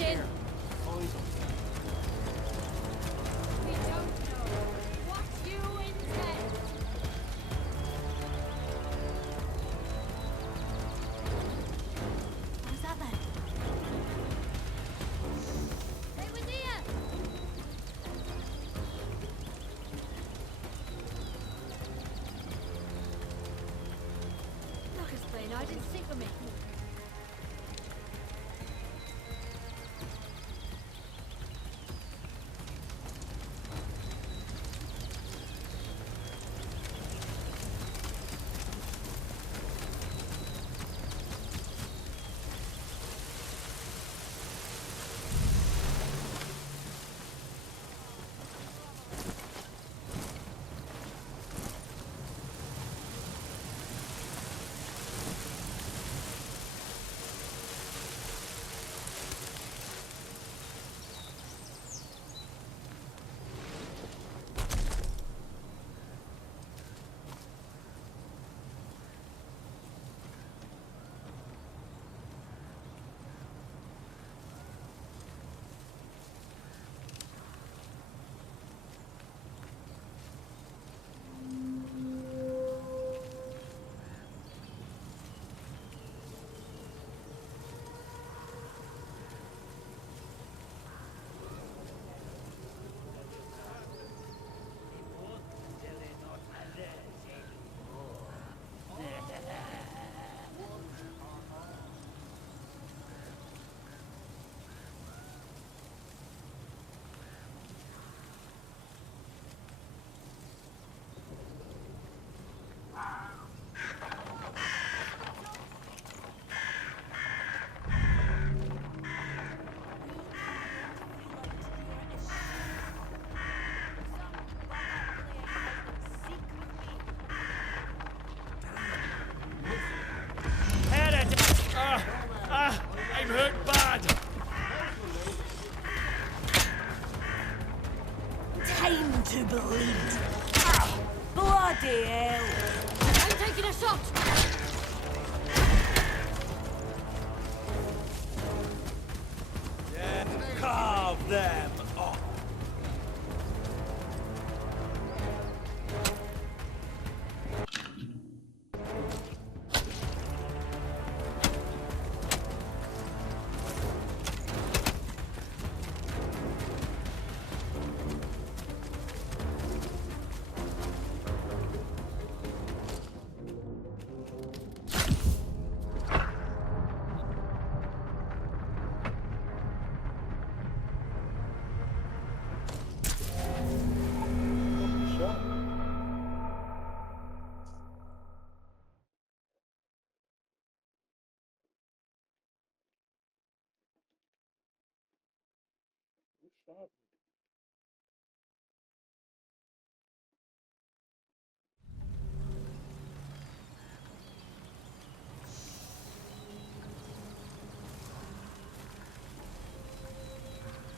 in. We don't know what you intend. What was that then? They were here! Lucas playing hide and seek with me. I'm hurt bad. Time to bleed. Bloody hell. I'm taking a shot! Yeah, carve them up.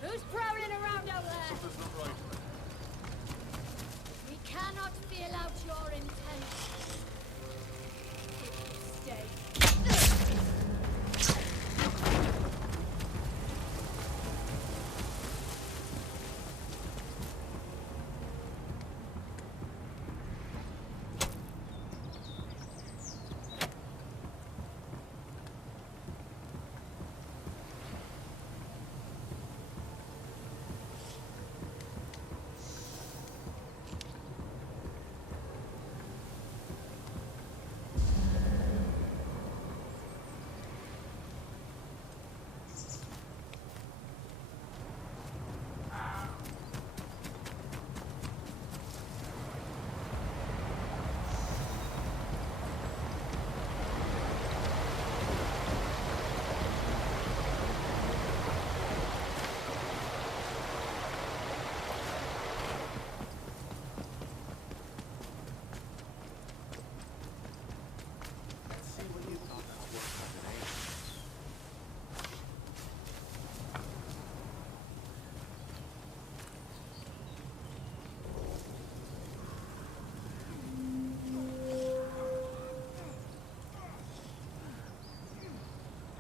Who's prowling around out there? We cannot feel out your intent. If you stay.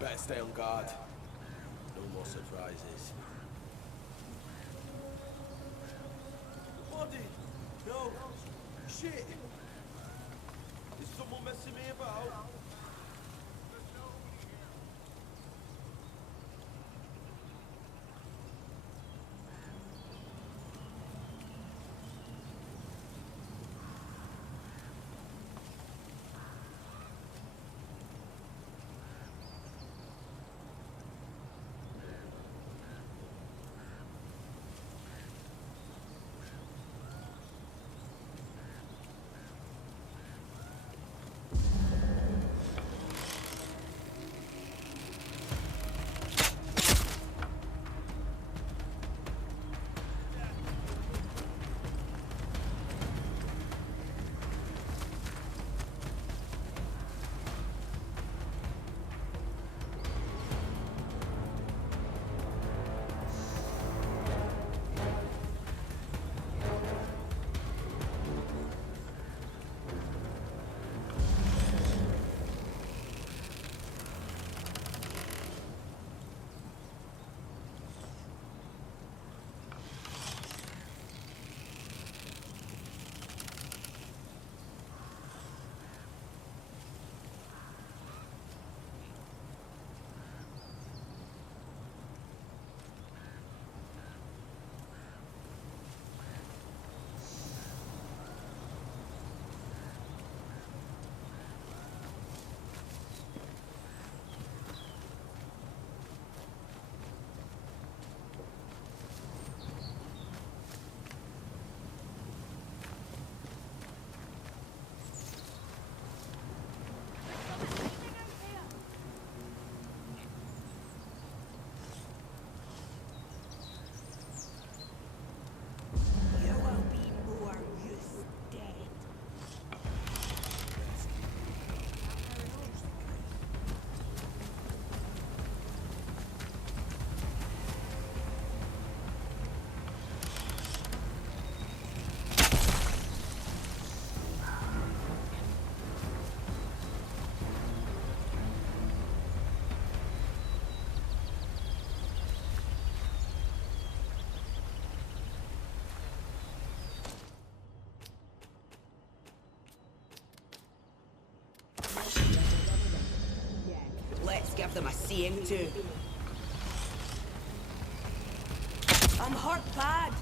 Better stay on guard. No more surprises. Body! No! Shit! Is someone messing me about? You will be more use dead. Let's give them a seeing to. I'm hurt bad.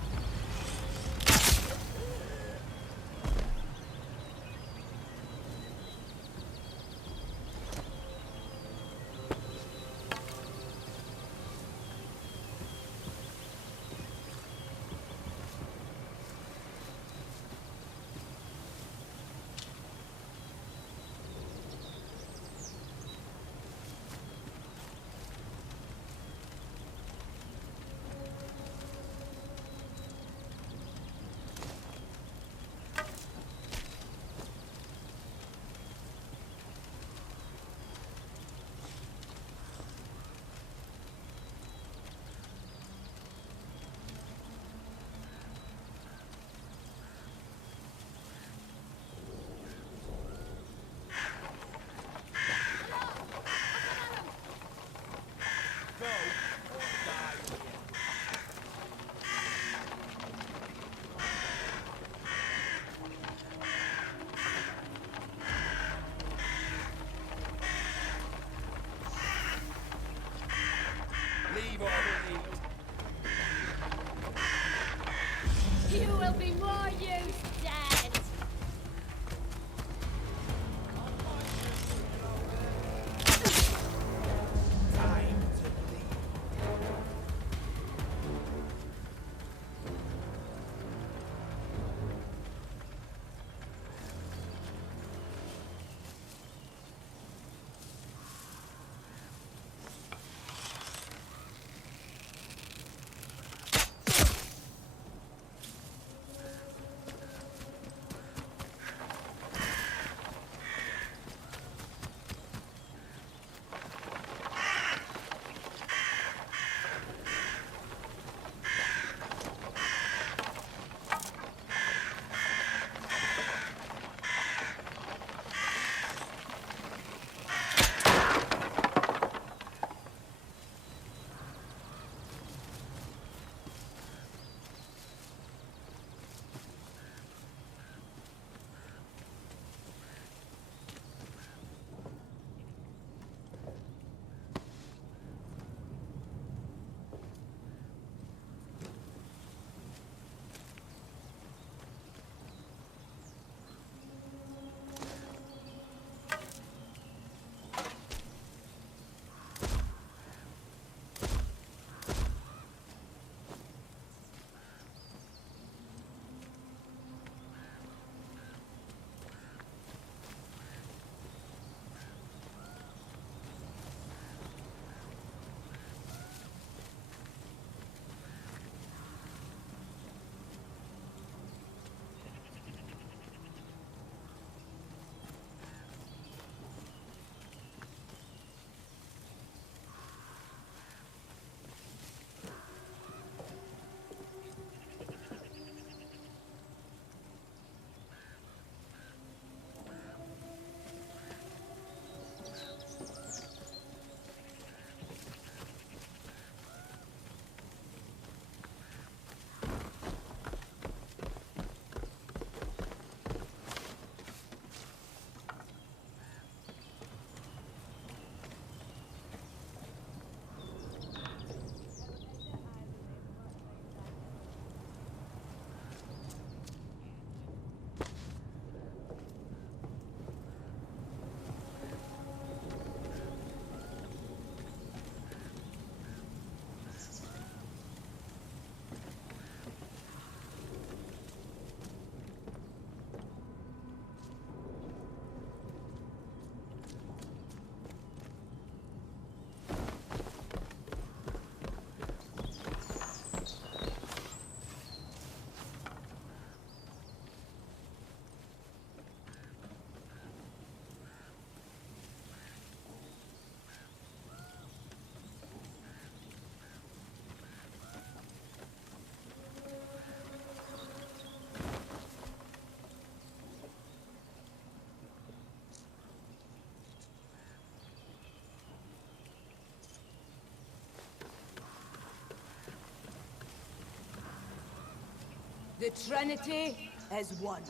The Trinity is one.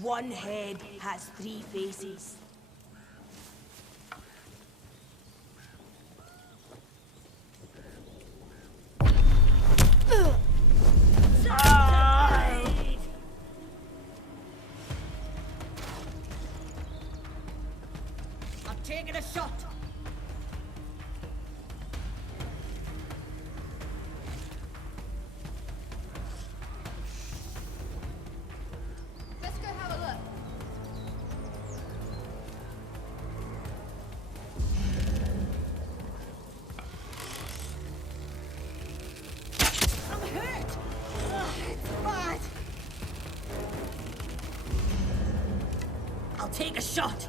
One head has three faces. I'm taking a shot. Let's go have a look. I'm hurt. It's bad. I'll take a shot.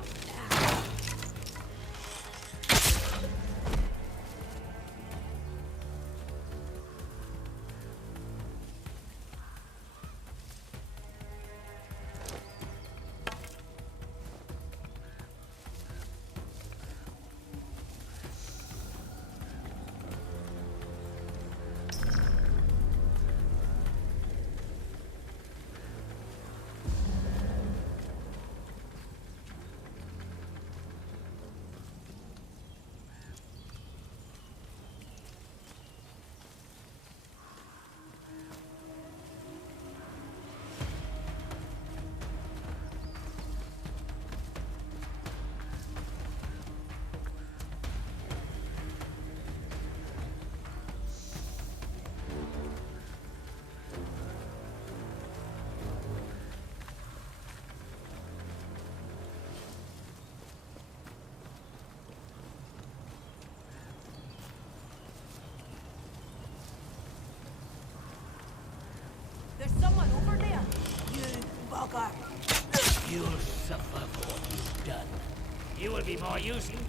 There's someone over there. You bugger. You'll suffer for what you've done. You will be more useful.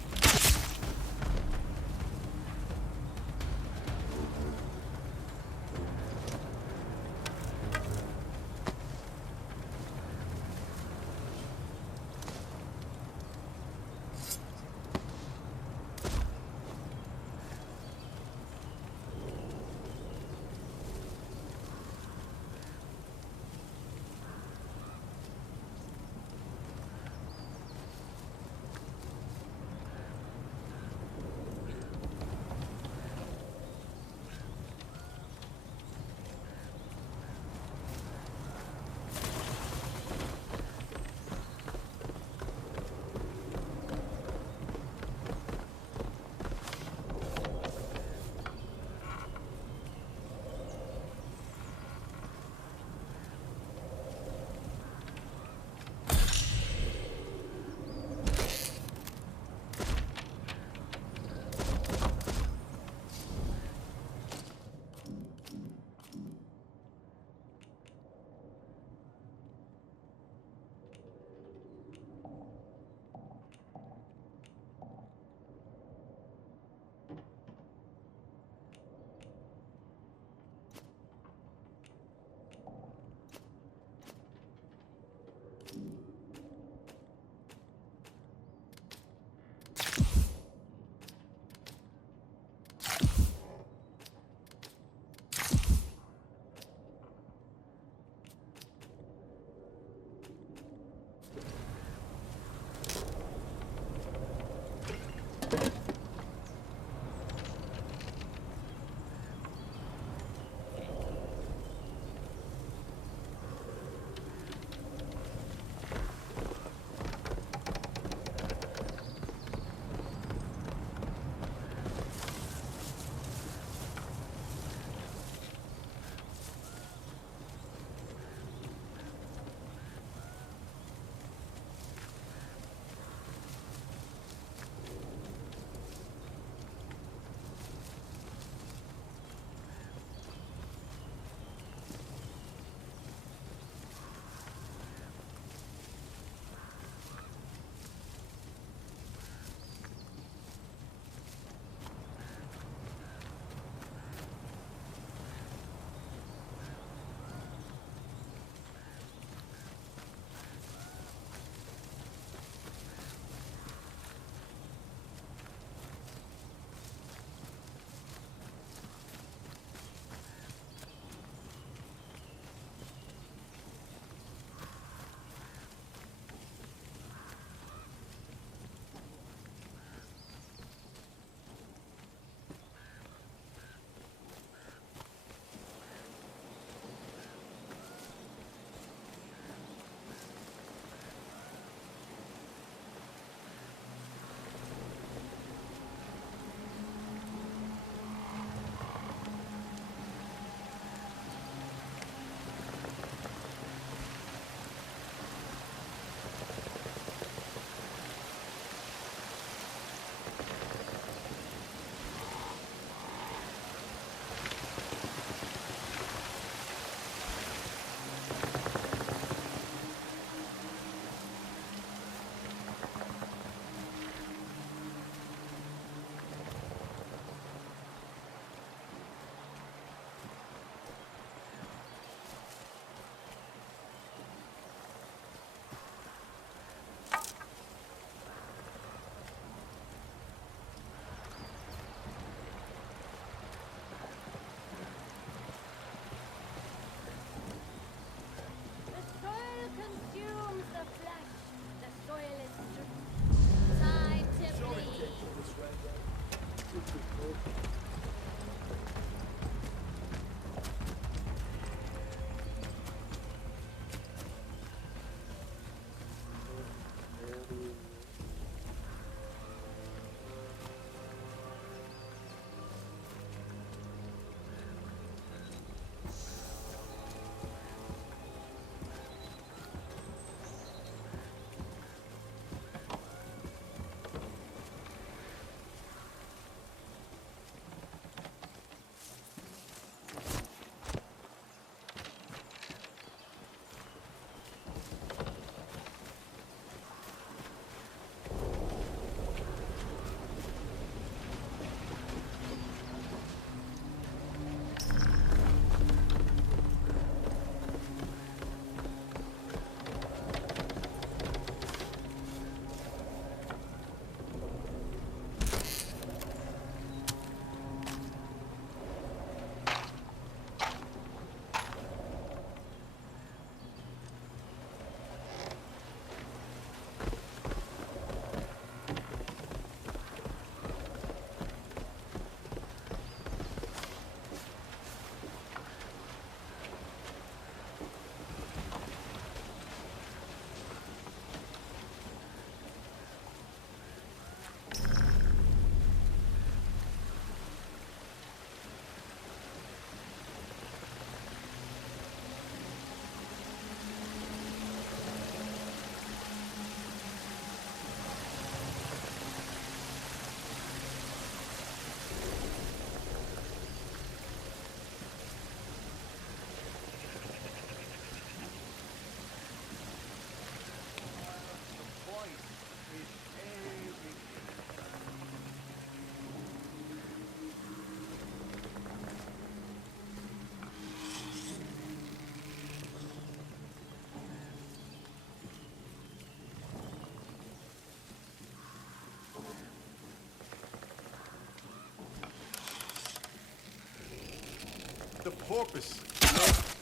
the porpoise.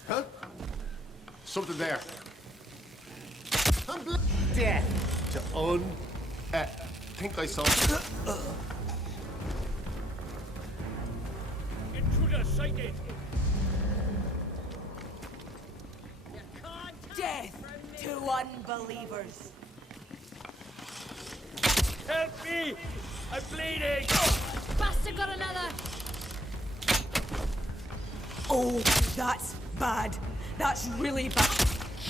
Huh? Something there. I'm death to think I saw. Intruder sighted! Death to unbelievers. Help me! I'm bleeding! Bastard got another! Oh, that's bad. That's really bad.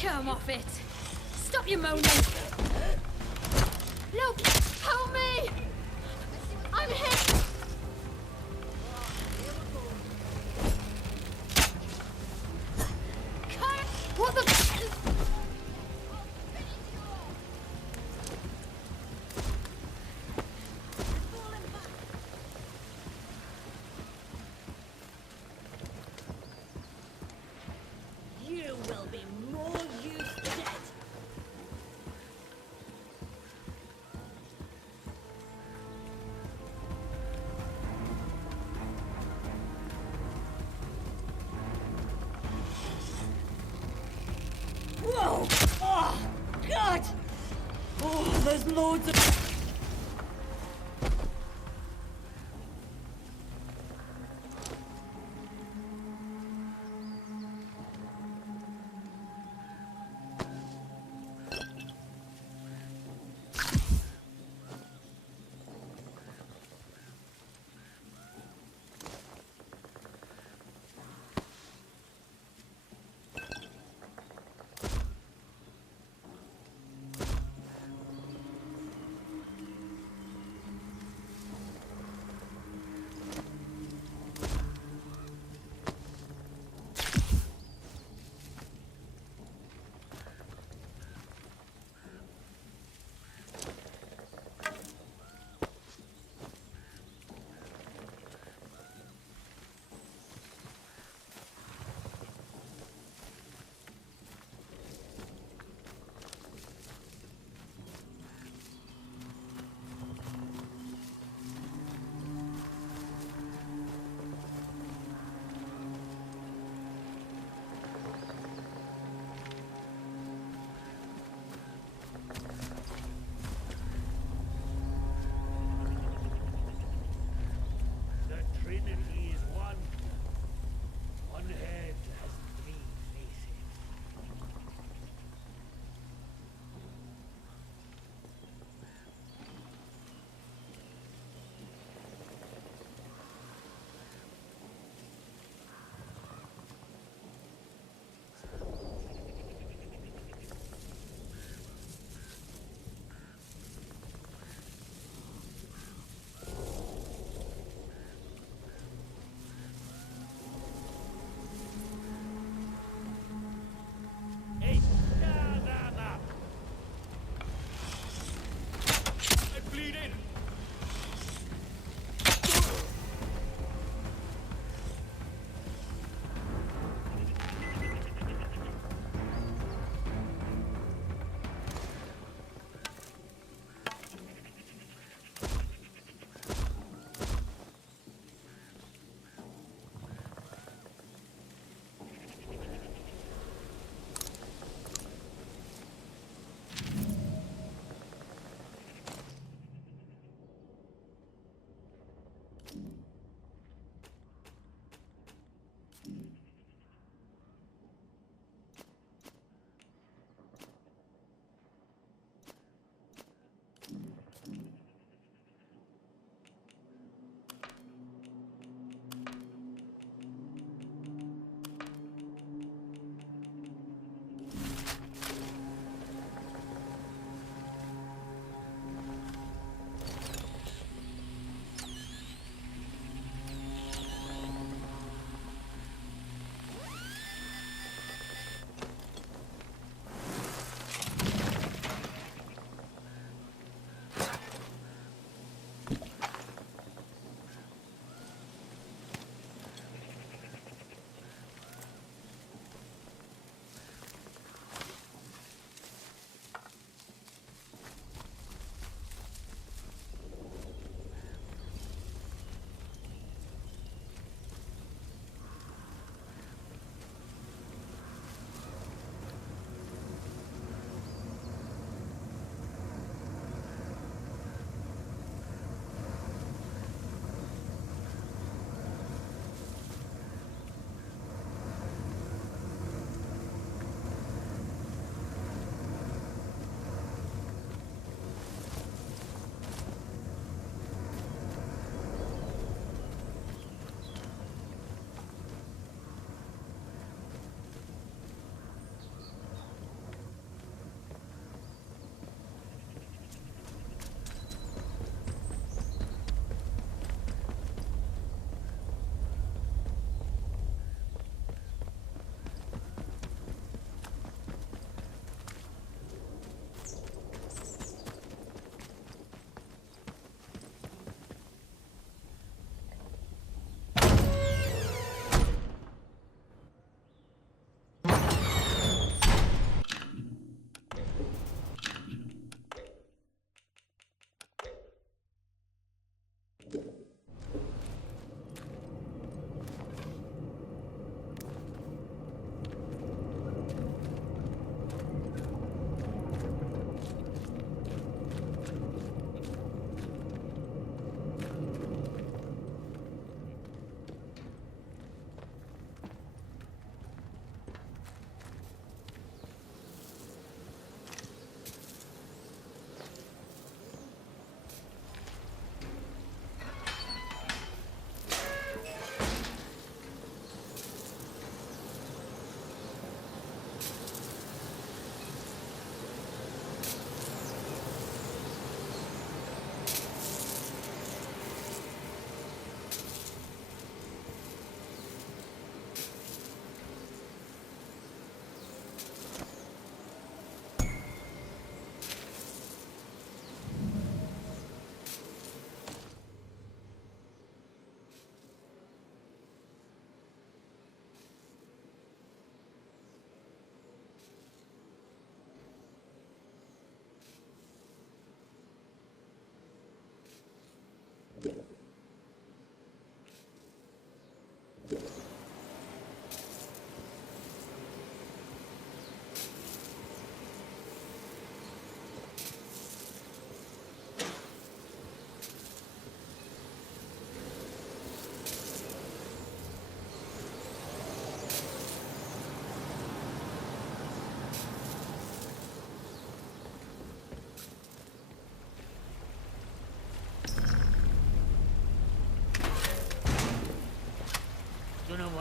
Come off it! Stop your moaning! Look! Help me! I'm hit! What the? You will be more use dead. Whoa! Oh, God! Oh, there's loads of...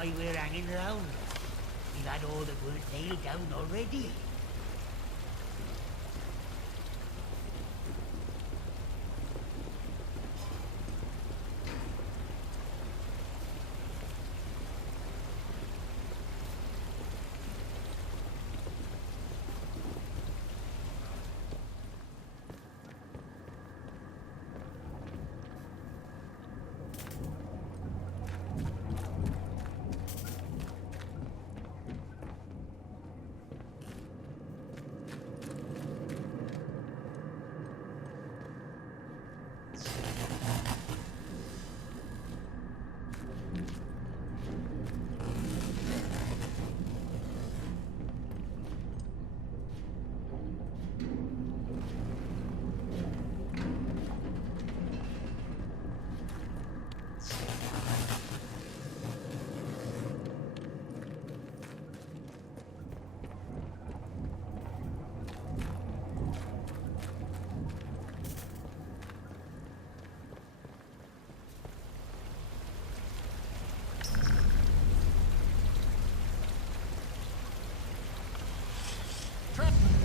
why we're hanging around. We've had all that weren't nailed down already.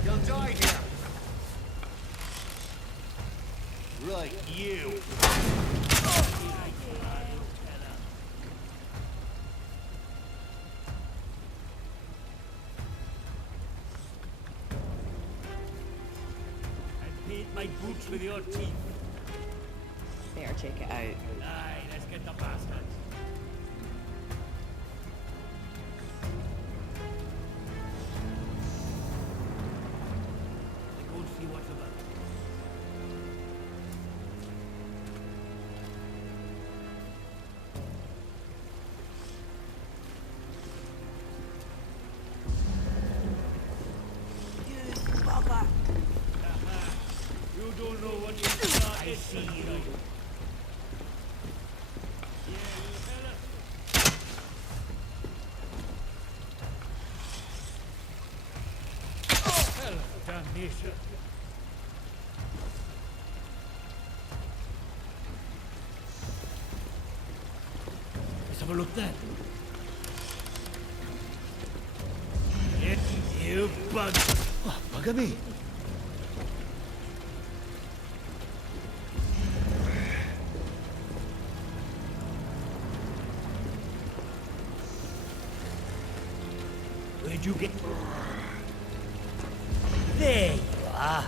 You'll die here. Right, you. I paint my boots with your teeth. Better check it out. Aye, let's get the bastards. Go and see what's about. You bugger! You don't know what you got. I see you. Yeah, you fella. Hell, damnation. Let's have a look then. Yeah, you bug. Oh, bugger me. Where'd you get? There you are.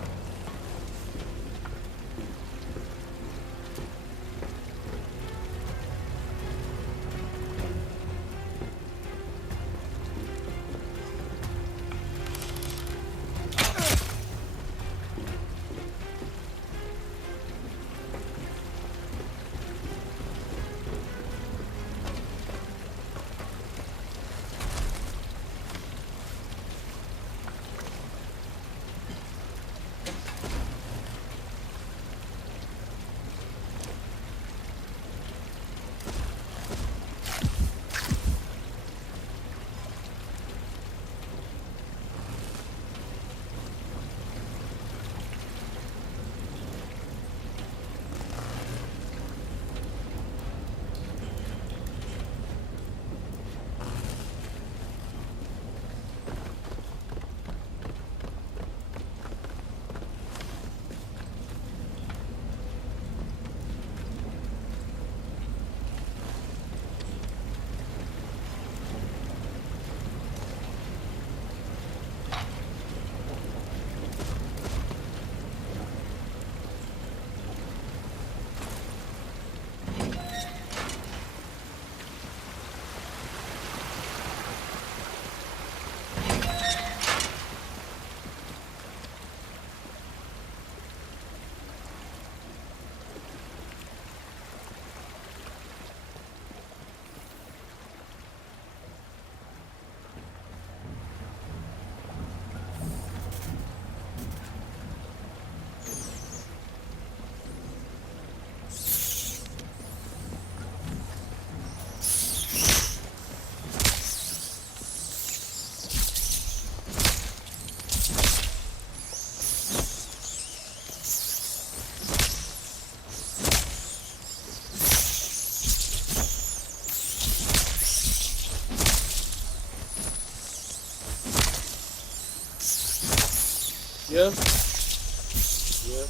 Yeah? Yeah.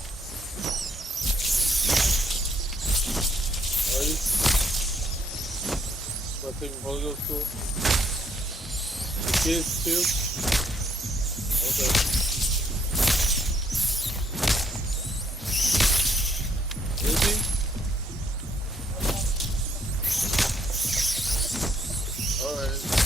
Are you? Am I taking Holy Ghost school? The kids too? Okay. Is he? Alright.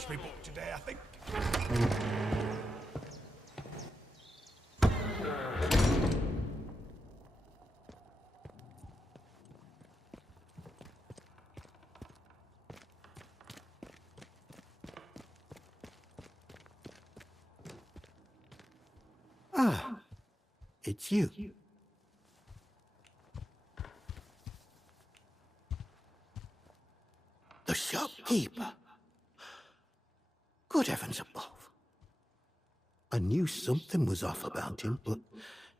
finish my book today, I think. Ah, it's you. The shopkeeper. Good heavens above. I knew something was off about him, but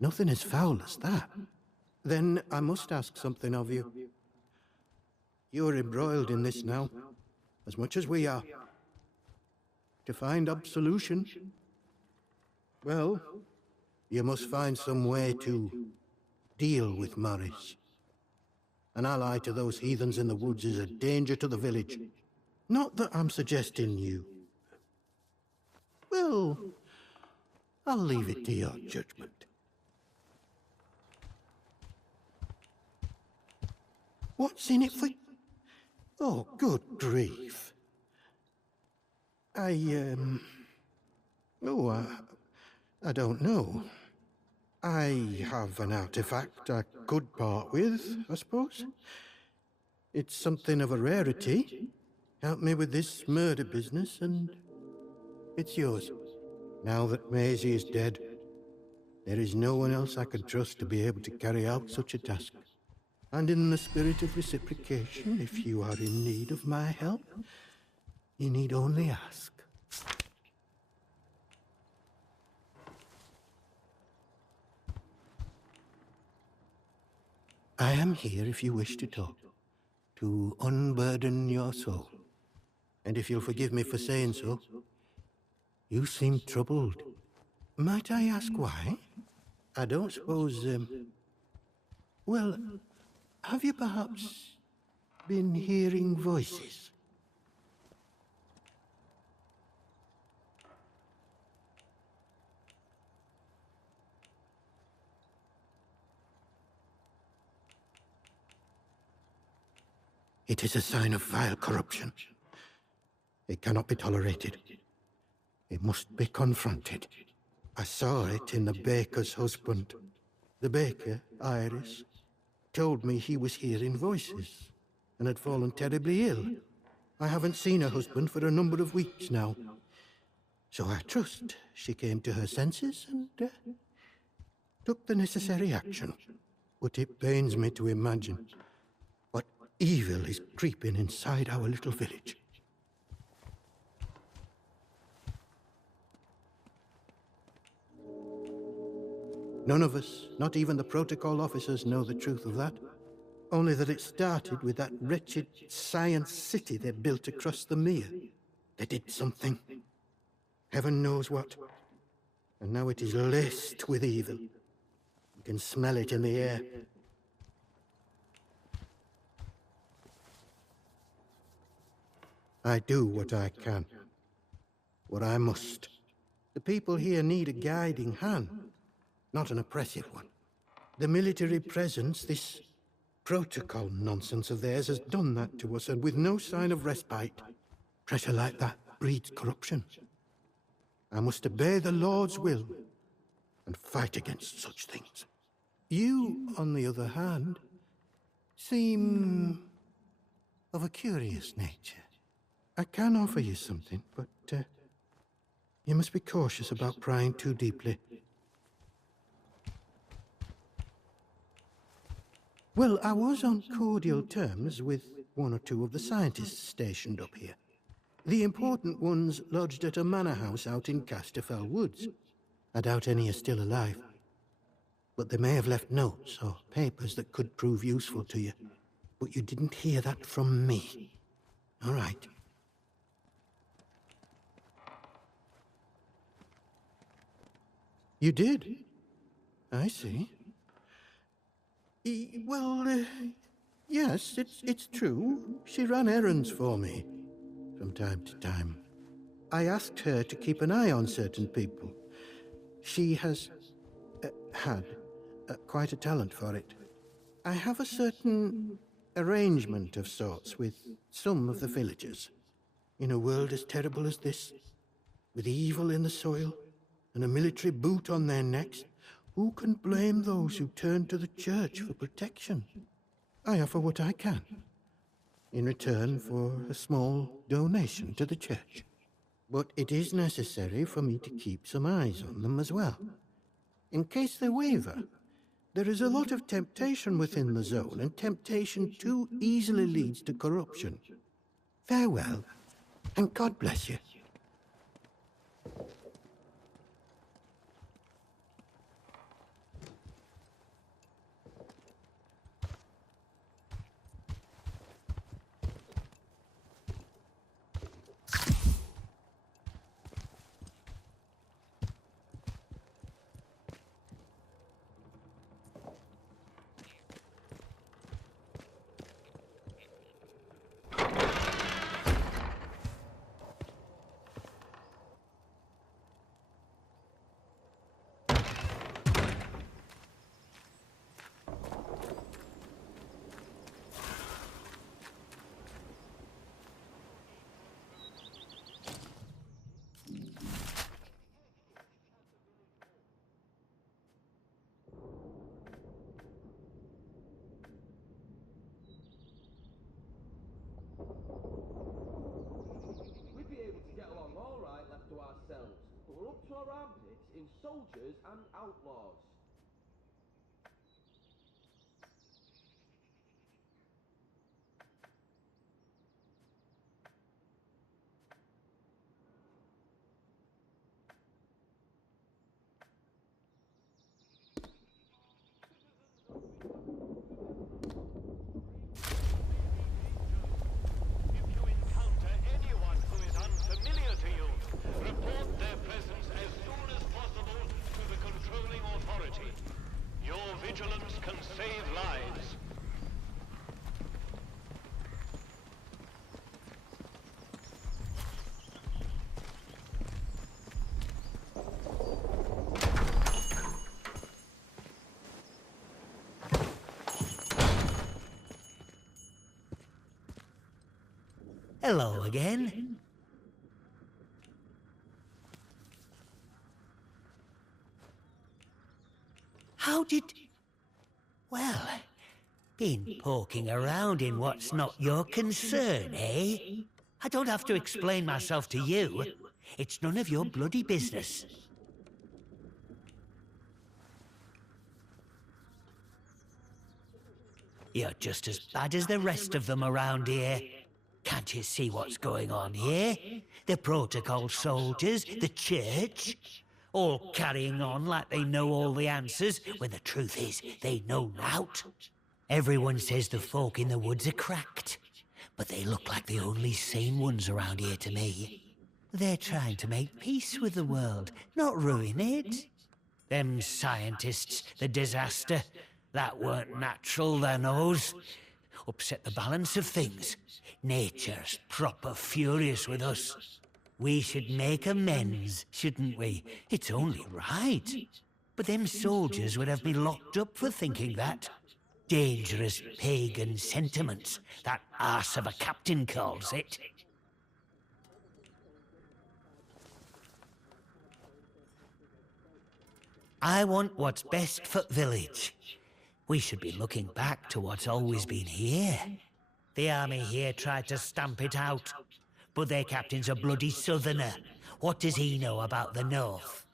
nothing as foul as that. Then I must ask something of you. You're embroiled in this now, as much as we are. To find absolution, well, you must find some way to deal with Morris. An ally to those heathens in the woods is a danger to the village. Not that I'm suggesting you. Well, I'll leave it to your judgment. What's in it for... Oh, good grief. I don't know. I have an artifact I could part with, I suppose. It's something of a rarity. Help me with this murder business, and it's yours. Now that Maisie is dead, there is no one else I can trust to be able to carry out such a task. And in the spirit of reciprocation, if you are in need of my help, you need only ask. I am here if you wish to talk, to unburden your soul. And if you'll forgive me for saying so, you seem troubled. Might I ask why? I don't suppose, well, have you perhaps been hearing voices? It is a sign of vile corruption. It cannot be tolerated. It must be confronted. I saw it in the baker's husband. The baker, Iris, told me he was hearing voices and had fallen terribly ill. I haven't seen her husband for a number of weeks now. So I trust she came to her senses and took the necessary action. But it pains me to imagine what evil is creeping inside our little village. None of us, not even the protocol officers, know the truth of that. Only that it started with that wretched science city they built across the mere. They did something. Heaven knows what. And now it is laced with evil. You can smell it in the air. I do what I can. What I must. The people here need a guiding hand, not an oppressive one. The military presence, this protocol nonsense of theirs, has done that to us, and with no sign of respite. Pressure like that breeds corruption. I must obey the Lord's will and fight against such things. You, on the other hand, seem of a curious nature. I can offer you something, but you must be cautious about prying too deeply. Well, I was on cordial terms with one or two of the scientists stationed up here. The important ones lodged at a manor house out in Casterfell Woods. I doubt any are still alive. But they may have left notes or papers that could prove useful to you. But you didn't hear that from me. All right. You did? I see. Well, yes, it's true. She ran errands for me from time to time. I asked her to keep an eye on certain people. She has had quite a talent for it. I have a certain arrangement of sorts with some of the villagers. In a world as terrible as this, with evil in the soil and a military boot on their necks, who can blame those who turn to the church for protection? I offer what I can, in return for a small donation to the church. But it is necessary for me to keep some eyes on them as well. In case they waver, there is a lot of temptation within the zone, and temptation too easily leads to corruption. Farewell, and God bless you. We'd be able to get along all right left to ourselves, but we're up to our armpits in soldiers and outlaws. If you encounter anyone who is unfamiliar to you, report their presence as soon as possible to the controlling authority. Your vigilance can save lives. Hello again. How did... Well, been poking around in what's not your concern, eh? I don't have to explain myself to you. It's none of your bloody business. You're just as bad as the rest of them around here. Can't you see what's going on here? The protocol soldiers, the church, all carrying on like they know all the answers, when the truth is they know nought. Everyone says the folk in the woods are cracked, but they look like the only sane ones around here to me. They're trying to make peace with the world, not ruin it. Them scientists, the disaster, that weren't natural, they knows. Upset the balance of things. Nature's proper furious with us. We should make amends, shouldn't we? It's only right. But them soldiers would have me locked up for thinking that. Dangerous pagan sentiments, that arse of a captain calls it. I want what's best for the village. We should be looking back to what's always been here. The army here tried to stamp it out, but their captain's a bloody southerner. What does he know about the north?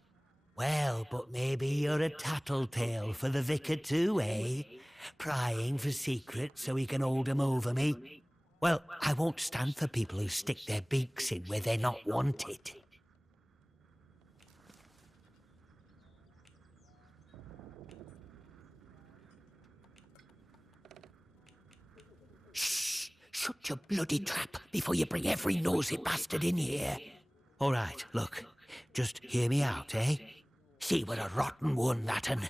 Well, but maybe you're a tattletale for the vicar too, eh? Prying for secrets so he can hold 'em over me. Well, I won't stand for people who stick their beaks in where they're not wanted. Shut your bloody trap before you bring every nosy bastard in here. All right, look, just hear me out, eh? See what a rotten one, that un.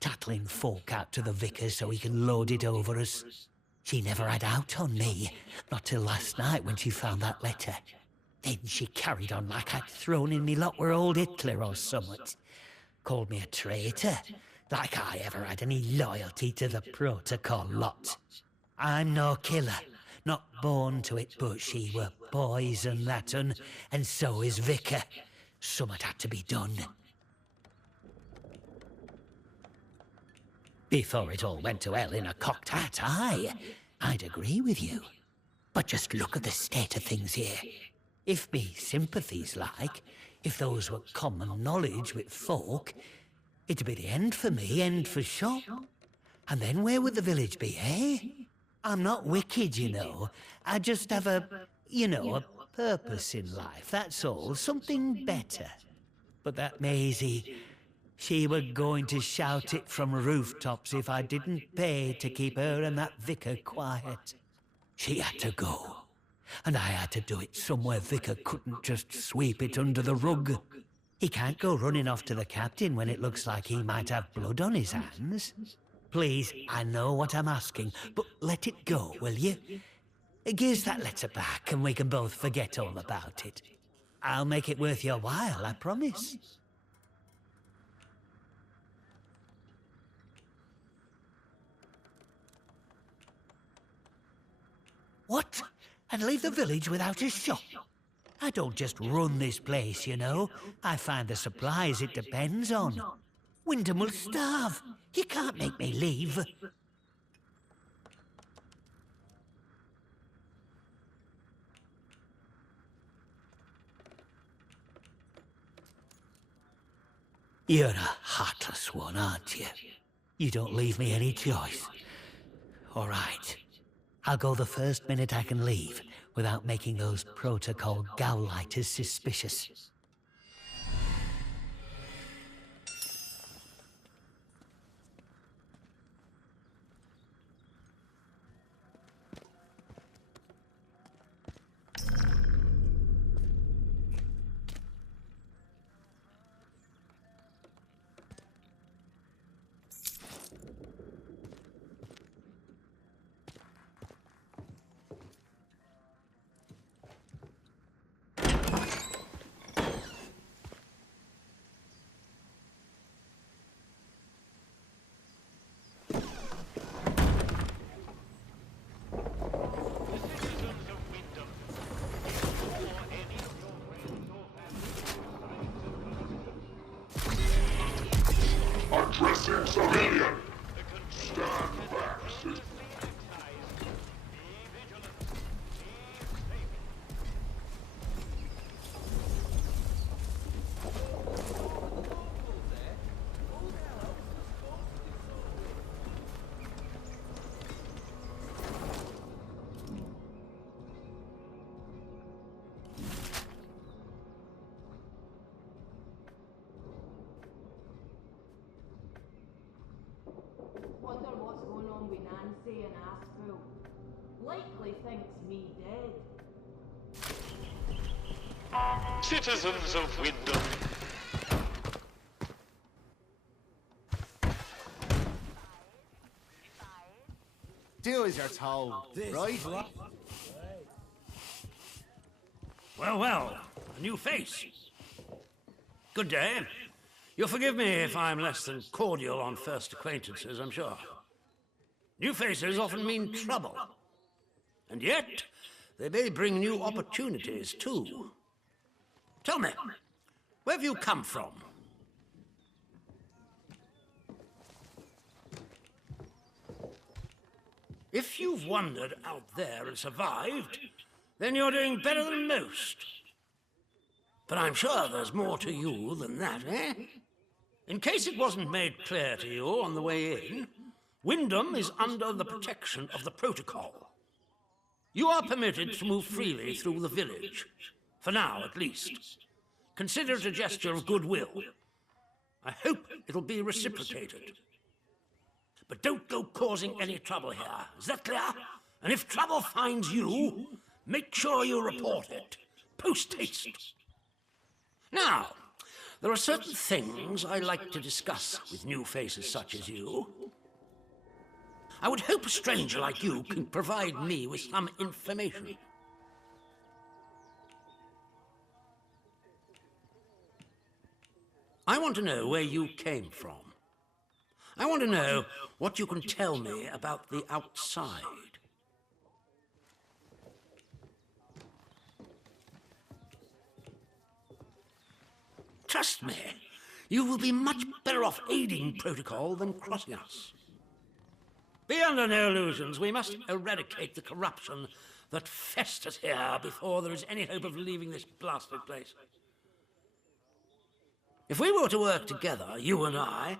Tattling folk out to the vicar so he can load it over us. She never had out on me, not till last night when she found that letter. Then she carried on like I'd thrown in me lot were old Hitler or summat. Called me a traitor, like I ever had any loyalty to the protocol lot. I'm no killer. Not born to it, but she were poison, that un, and so is Vicar. Summat had to be done. Before it all went to hell in a cocked hat, aye, I'd agree with you. But just look at the state of things here. If me sympathies like, if those were common knowledge with folk, it'd be the end for me, end for sure. And then where would the village be, eh? I'm not wicked, you know. I just have a purpose in life, that's all. Something better. But that Maisie, she were going to shout it from rooftops if I didn't pay to keep her and that vicar quiet. She had to go. And I had to do it somewhere Vicar couldn't just sweep it under the rug. He can't go running off to the captain when it looks like he might have blood on his hands. Please, I know what I'm asking, but let it go, will you? Give us that letter back and we can both forget all about it. I'll make it worth your while, I promise. What? And leave the village without a shop? I don't just run this place, you know. I find the supplies it depends on. Wyndham will starve. You can't make me leave. You're a heartless one, aren't you? You don't leave me any choice. All right. I'll go the first minute I can leave, without making those protocol gowlighters suspicious. Addressing civilian! Stand back, citizen. Wonder what's going on with Nancy and Aspel. Likely thinks me dead. Citizens of Wyndham. Do as you're told, right? Well, well, a new face. Good day. You'll forgive me if I'm less than cordial on first acquaintances, I'm sure. New faces often mean trouble. And yet, they may bring new opportunities, too. Tell me, where have you come from? If you've wandered out there and survived, then you're doing better than most. But I'm sure there's more to you than that, eh? In case it wasn't made clear to you on the way in, Wyndham is under the protection of the protocol. You are permitted to move freely through the village. For now, at least. Consider it a gesture of goodwill. I hope it'll be reciprocated. But don't go causing any trouble here. Is that clear? And if trouble finds you, make sure you report it. Post haste. Now, there are certain things I like to discuss with new faces such as you. I would hope a stranger like you can provide me with some information. I want to know where you came from. I want to know what you can tell me about the outside. Trust me, you will be much better off aiding protocol than crossing us. Be under no illusions. We must eradicate the corruption that festers here before there is any hope of leaving this blasted place. If we were to work together, you and I,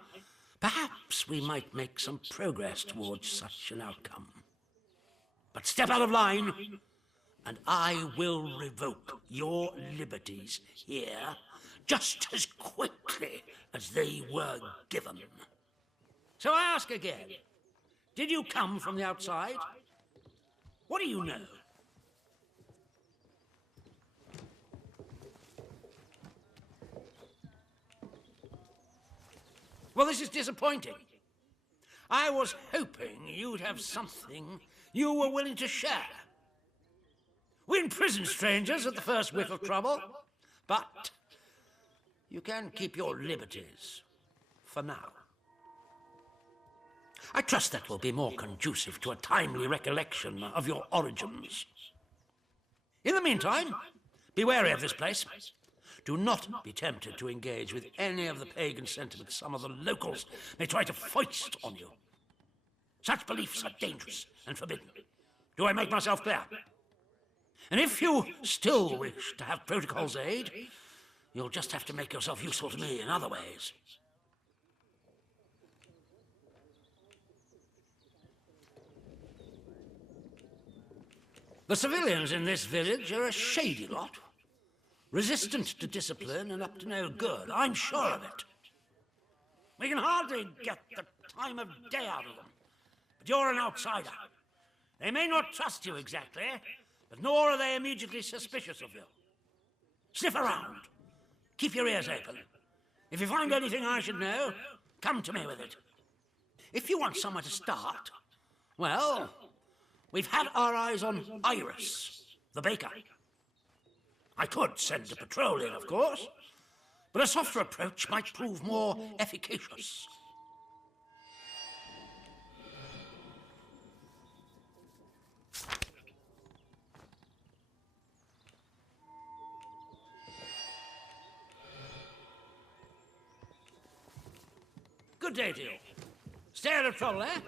perhaps we might make some progress towards such an outcome. But step out of line, and I will revoke your liberties here just as quickly as they were given. So I ask again, did you come from the outside? What do you know? Well, this is disappointing. I was hoping you'd have something you were willing to share. We imprison strangers at the first whiff of trouble, but you can keep your liberties for now. I trust that will be more conducive to a timely recollection of your origins. In the meantime, be wary of this place. Do not be tempted to engage with any of the pagan sentiments some of the locals may try to foist on you. Such beliefs are dangerous and forbidden. Do I make myself clear? And if you still wish to have protocol's aid, you'll just have to make yourself useful to me in other ways. The civilians in this village are a shady lot. Resistant to discipline and up to no good. I'm sure of it. We can hardly get the time of day out of them. But you're an outsider. They may not trust you exactly, but nor are they immediately suspicious of you. Sniff around. Keep your ears open. If you find anything I should know, come to me with it. If you want somewhere to start, well, we've had our eyes on Iris, the baker. I could send a patrol in, of course, but a softer approach might prove more efficacious. Good day to you. Stay out of trouble, eh?